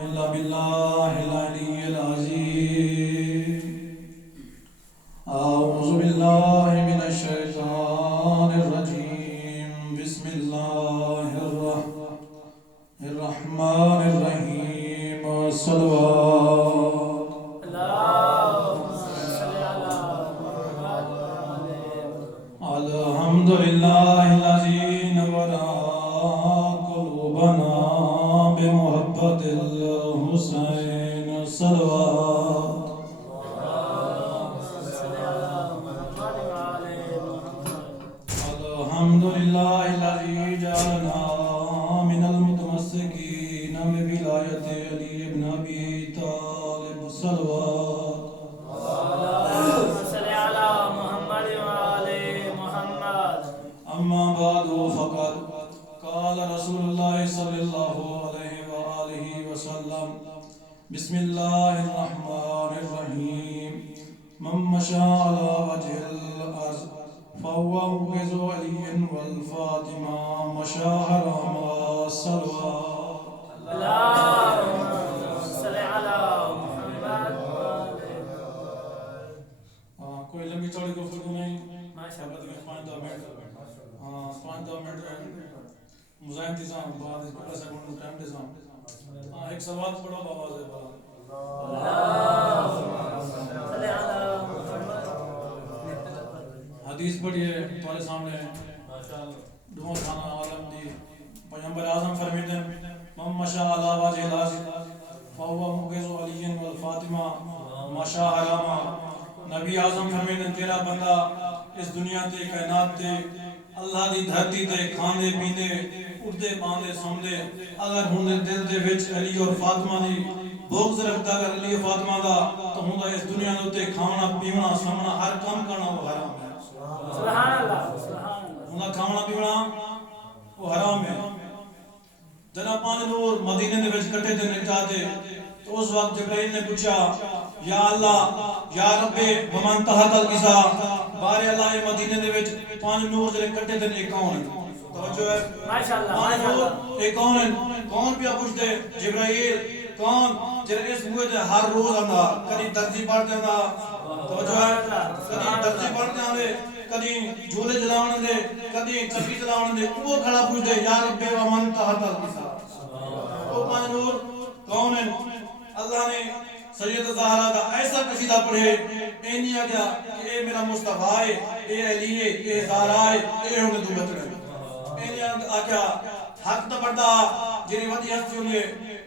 إلا بالله العلي العظيم. أعوذ بالله من الشيطان الرجيم. بسم الله الرحمن الرحيم. الصلوات. الحمد لله الذي نور قلوبنا بمحبة الحسين. الصلوات. الحمد لله الذي جعلنا من المتمسكين بولاية علي بن أبي طالب. الصلوات. أما بعد فقد قال رسول الله صلى الله عليه وآله وسلم: بسم الله الرحمن الرحيم. من مشى على وجه الأرض فهو مبغض علي والفاطمة مشى حراما. الصلوات. کوئی لمبی چوڑی گفتگو نہیں، پانچ دو منٹ مزاحم انتظام بعد ٹائم انتظام. ایک سوال پڑھو بابا سے بڑا. حدیث پڑھیے تمہارے سامنے. دعا خانہ عالم دی پیغمبر اعظم فرمیدن: من مشى على وجه الارض فهو مبغض علي والفاطمہ مشى حراما. نبی اعظم فرمیدن: تیرا بندہ اس دنیا تے کائنات تے اللہ دی دھرتی تے کھاندے پیندے اٹھدے باندے سوندے اگر ہن دل دے وچ علی اور فاطمہ دی بغض رکھدا اگر علی اور فاطمہ دا تو ہوندا اس دنیا دے کھانا پیونا سونا ہر کام کرنا وہ حرام ہے. سبحان اللہ. ہوندا کھانا پیونا وہ حرام ہے. جناب پانچ نور مدینے دے وچ کٹے تے نجاتے تو اس وقت جبرائیل نے پوچھا: یا اللہ یا رب ومن تحت القصا. بارے اللہ مدینے دے وچ پانچ نور جڑے کٹے تے ایک کون ہے؟ توجہ ہے ماشاءاللہ. پانچ نور ایک کون ہے؟ کون پیا پوچھتے؟ جبرائیل. کون جڑے اس ہوئے تے ہر روز آندا کبھی درزی پڑھتے آندا. توجہ ہے کبھی درزی پڑھتے آندے کبھی جھولے چلاون دے کبھی چکی چلاون دے. وہ کھڑا پوچھتے یا رب ومن تحت القصا. وہ پانچ نور کون ہیں؟ اللہ نے سید زہرا دا ایسا قصیدہ پڑھے اینی آگیا کہ اے میرا مصطفیٰ ہے، اے علی ہے، اے زہرا ہے، اے ہونے دو بچڑے. اینی آگیا حق دا بڑھدا جیری ودی ہستی ہونے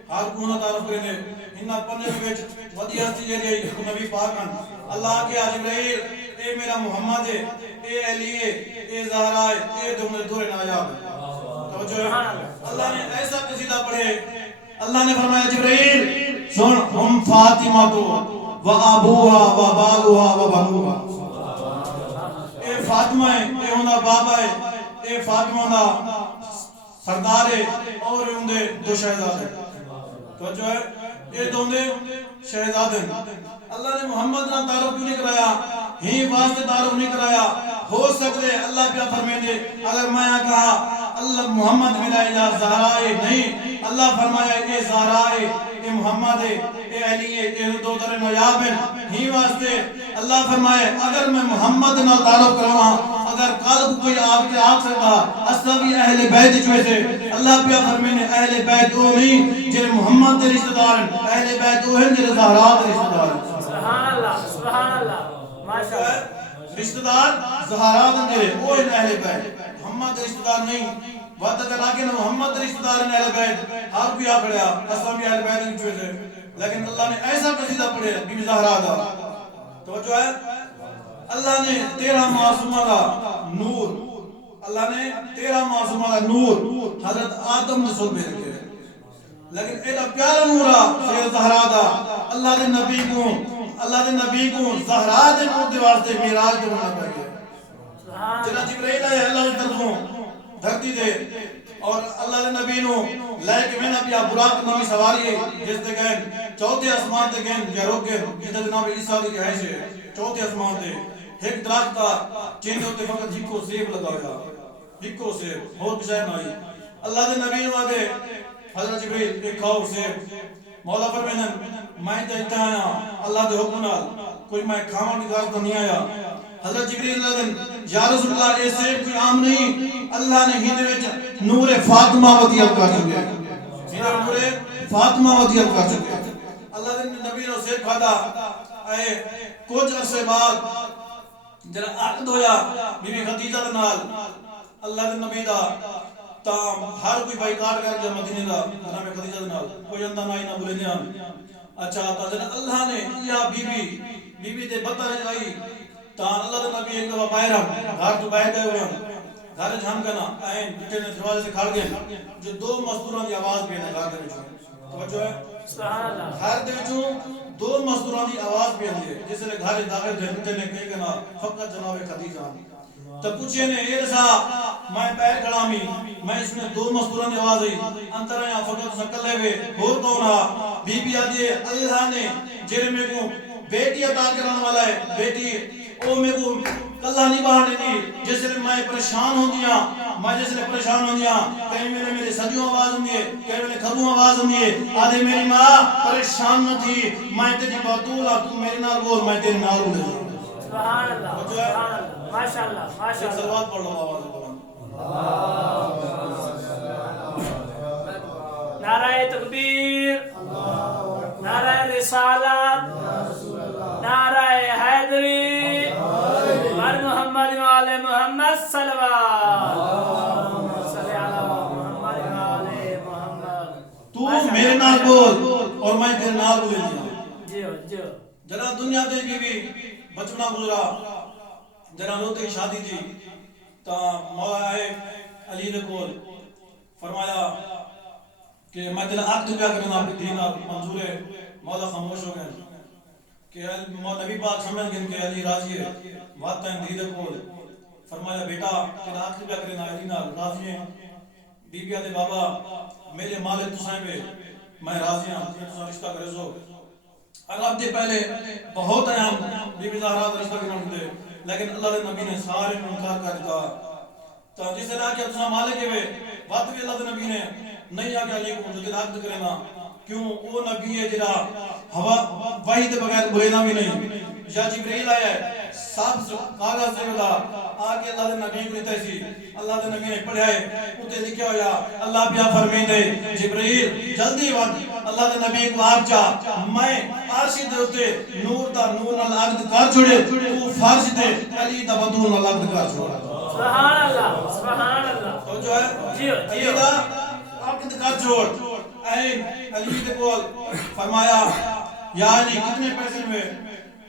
ہر کونا تعرف کرنے انہا پڑھنے میں ودی ہستی جیری ہے نبی پاکن. اللہ آگیا جبرائیل اے میرا محمد ہے، اے علی ہے، اے زہرا ہے، اے ہونے دور نایاب ہے. توجہ اللہ نے ایسا قصیدہ پڑھے. اللہ نے فرمایا جبرائیل سن ہم فاطمہ تو و ابوہا و بالوہا و بنوہا. اے فاطمہ ہے، اے ہوندہ بابا ہے، اے فاطمہ دا سردار ہے اور ہوندے دو شہزاد ہیں. توجہ ہے اے دوندے شہزاد ہیں. اللہ نے محمد نہ تعارف کیوں نہیں کرایا؟ ہی واسطے تعارف نہیں کرایا. ہو سکتے اللہ پہ فرمیندے اگر میں کہا اللہ محمد ملا یا زہرا نہیں. اللہ فرمایا اے زہرا اے محمد اے علی اے دو در نایاب ہیں. ہی واسطے اللہ فرمائے اگر میں محمد نہ تعارف کراواں اگر قلب کوئی آپ کے آگ سکتا اصلی اہل بیت جو سے اللہ پہ فرمینے اہل بیت وہ نہیں جنہیں محمد دے رشتہ دار ہیں. اہل بیت وہ ہیں جنہیں زہرا دے رشتہ دار ہیں. سبحان اللہ سبحان اللہ ماشاءاللہ. رشتہ دار زہرا دے وہ ہیں اہل بیت. محمد دے رشتہ دار نہیں. وقت اگر آگے نہ محمد رشتہ دار ہیں اہل بیت ہر بھی آ کھڑیا اسلامی اہل بیت جو سے. لیکن اللہ نے ایسا قصیدہ پڑھے بی بی زہرا دا. توجہ ہے اللہ نے 13 معصومہ دا نور اللہ نے 13 معصومہ دا نور حضرت آدم نے صلبے رکھے. لیکن ایڈا پیارا نورا سید زہرا دا اللہ دے نبی کو زہرا دے نور دے واسطے میراج دے ہونا پہ گئے. جنہ جبرائیل آئے اللہ نے طرفوں دھرتی دے اور اللہ دے نبی نو لے کے میں نبی براق نبی سواری ہے جس دے گئے چوتھے اسمان دے گئے یا روک گئے جس دے جناب عیسیٰ دی رہائش ہے چوتھے اسمان دے ایک درخت کا چین ہوتے فقط ہکو سیب لگا ہویا ہکو سیب اور بشاہ نائی. اللہ دے نبی نو آگے حضرت جبریل ایک کھاؤ سیب مولا فرمائیں میں تے اتھے آیا اللہ دے حکم نال کوئی میں کھاواں دی گل تو نہیں آیا حضرت جبریل نے یا رسول اللہ اے سیب کوئی عام نہیں اللہ نے ہی دے وچ نور فاطمہ عطا کر چکے نور فاطمہ عطا کر چکے اللہ دے نبی نے سیب کھادا اے کچھ عرصے بعد جڑا عقد ہویا بی بی خدیجہ دے نال اللہ دے نبی دا تا ہر کوئی بائیکاٹ کر گیا مدینے دا جناب خدیجہ دے نال کوئی اندہ نائی نہ بولے جان اچھا تا جن اللہ نے یا بی بی تے بطر آئی تا اللہ دے نبی ایک دفعہ باہر گھر تو باہر گئے ہوئے گھر جھام کنا آئین بیٹے نے دروازے سے کھڑ گئے جو دو مزدوران دی آواز بھی ہے گھر دے وچوں توجہ ہے سبحان اللہ گھر دے وچوں دو مزدوران دی آواز بھی ہے جس نے گھر داخل تھے بیٹے نے کہے کنا فقط جناب خدیجہ تب پوچھے نے اے رسا میں پیر کھڑامی میں اس میں دو مزدوران دی آواز آئی انتر آیا فقط سکل لے وے اور کون ہا بی بی آدھی اللہ نے جیرے میں کو بیٹی عطا کرنے والا ہے بیٹی او میں کو اللہ نہیں بہانے دی جس لئے میں پریشان ہوں دیا میں جس لئے پریشان ہوں دیا کہیں میرے سجیوں آواز ہوں دیئے کہیں میرے کھبوں آواز ہوں دیئے آدھے میری ماں پریشان نہ تھی میں تیجی باتولا تو میری نال بول میں تیری نال بولے سبحان اللہ سبحان اللہ ماشاءاللہ ماشاءاللہ صلوات پڑھ لو آواز بلند نعرہ تکبیر نعرہ رسالت نعرہ حیدری بر محمد وعلى محمد صلوات صلی علی محمد وعلى محمد تو میرے نال بول اور میں تیرے نال بولے دیا جو جناب دنیا دے بھی بچپنا گزرا جناب روتے کی شادی تھی تا مولا آئے علی نے کول فرمایا کہ میں تیرا عقد کیا کرنا اپنی دین منظور ہے مولا خاموش ہو گئے کہ نبی پاک سمجھ گئے کہ علی راضی ہے وقت ہے دید کول فرمایا بیٹا تیرا عقد کیا کرنا علی نال راضی ہے بی بی آدھے بابا میرے مالک تو سائیں پہ میں راضی ہوں کہ تسا رشتہ کرے سو عرب دے پہلے بہت ہیں ہم بی بی زہرا رشتہ کرنا ہوتے لیکن اللہ دے نبی نے سارے منکار کر دیتا تو جس طرح کہ تسا مالک ہے وقت بھی اللہ دے نبی نے نہیں آگے علی کو جو عقد کرنا کیوں وہ نبی ہے جڑا ہوا وحی دے بغیر بولینا بھی نہیں یا جبریل آیا ہے سب کاغذ سے ملا آگے اللہ دے نبی کو دیتا سی اللہ دے نبی نے پڑھا ہے اوتے لکھا ہویا اللہ پیا فرمیندے جبریل جلدی ون اللہ دے نبی کو آگ جا میں عرش دے اوتے نور دا نور نال عقد کر چھوڑے تو فرش دے علی دا بدور نال عقد کر چھوڑا سبحان اللہ سبحان اللہ تو جو ہے علی دا عقد کر چھوڑ این علی دے کول فرمایا یا علی کتنے پیسے میں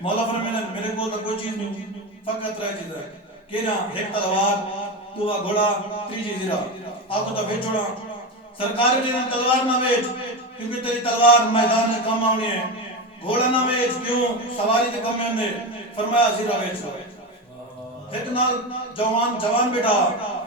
مولا فرمایا میرے کول تو کوئی چیز نہیں فقط رہ چیز ہے کہنا ایک تلوار تو گھوڑا تیجی زیرہ آپ کو تو بیچ چھوڑا سرکار نے تلوار نہ بیچ کیونکہ تیری تلوار میدان میں کم آنی ہے گھوڑا نہ بیچ کیوں سواری دے کم آنے فرمایا زیرہ بیچ چھوڑا ایک نال جوان بیٹا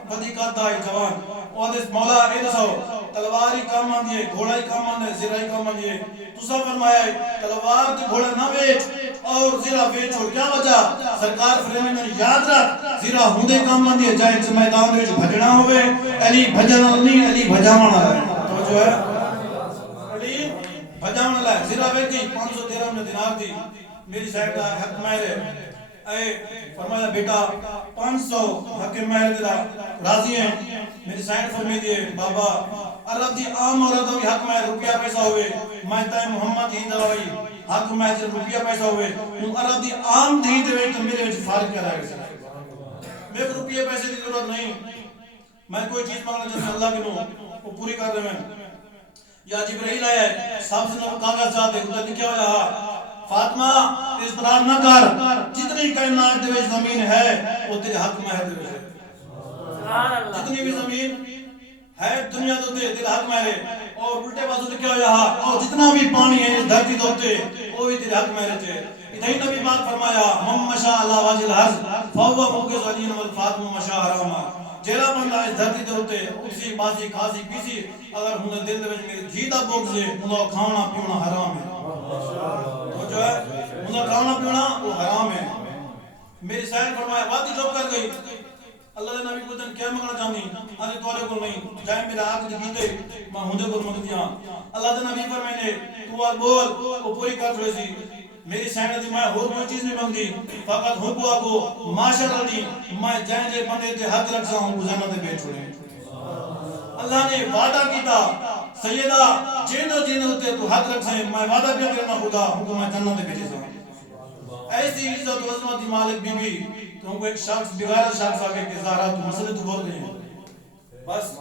بدی کات دائی جوان اوہدس مولا اے دسو تلواری کام آندی ہے گھوڑا ہی کام آندی ہے زیرہ ہی کام آندی ہے تو سب فرمایا ہے تلوار تے گھوڑا نہ بیچ اور زیرہ بیچ اور کیا وجہ سرکار فرمائے میں یاد رکھ زیرہ ہوندے کام آندی ہے جائے میدان میں جو بھجنا ہوئے علی بھجنا نہیں علی بھجاونا ہے تو جو ہے علی بھجاونا ہے زیرہ بیچ گئی 500 درہم میں دینار دی میری سائیڈ کا حق مائر ہے اے فرمایا بیٹا 500 حق مہر دلا راضی ہیں میری سائن فرمی دیئے بابا عرب دی عام عورت ہوئی حق مہر روپیہ پیسہ ہوئے میں تائیں محمد ہی دوائی حق مہر روپیہ پیسہ ہوئے عرب دی عام دی دوئے تو میرے وچ فارغ کیا رہے گا میں روپیہ پیسے کی ضرورت نہیں میں کوئی چیز مانگنا چاہتا ہوں اللہ کے نو وہ پوری کر رہے ہیں یا جبرائیل آیا ہے صاحب سے نو کاغذ جاتے ہیں لکھا ہوا ہے فاطمہ اصرار نہ کر جتنی کائنات دے وچ زمین ہے وہ تیرے حق میں ہے جتنی بھی زمین ہے دنیا تو تیرے حق میں ہے اور الٹے بازو لکھا ہوا ہے اور جتنا بھی پانی ہے اس دھرتی تے وہ بھی تیرے حق میں ہے ادھر نبی پاک فرمایا من مشاء اللہ واجل حرز فهو موقظ علین والفاطمہ مشاء حراما جیڑا بندہ اس دھرتی تے ہوتے اسی باسی کھاسی پیسی اگر ہن دل دے وچ میرے جی دا بغض ہے انہاں کھانا پینا حرام ہے وہ جو ہے انہاں کھانا پینا وہ حرام ہے میری سائن فرمایا بات ہی چوپ کر گئی اللہ دے نبی کو دن کیا منگنا چاہنی آدھے توالے کو نہیں جائے میرا آگ دکھیتے میں ہندے کو منگ دیا اللہ دے نبی فرمائے تو تو بول وہ پوری کر چھوڑے سی میری سینڈ دی میں اور کوئی چیز نہیں مانگی فقط ہو کو معاشرہ دی میں جائیں جے بندے تے حق رکھا ہوں گزانا تے بیٹھ چھوڑے اللہ نے وعدہ کیتا سیدہ جینو جینو تے تو حق رکھا ہے میں وعدہ کیا کرنا خدا ہوں میں جنت تے بھیجے سا ایسی عزت و عظمت دی مالک بی بی تو ہم کو ایک شخص بغیر شخص آگے کہ زہرا تو مسئلے تو بول گئی بس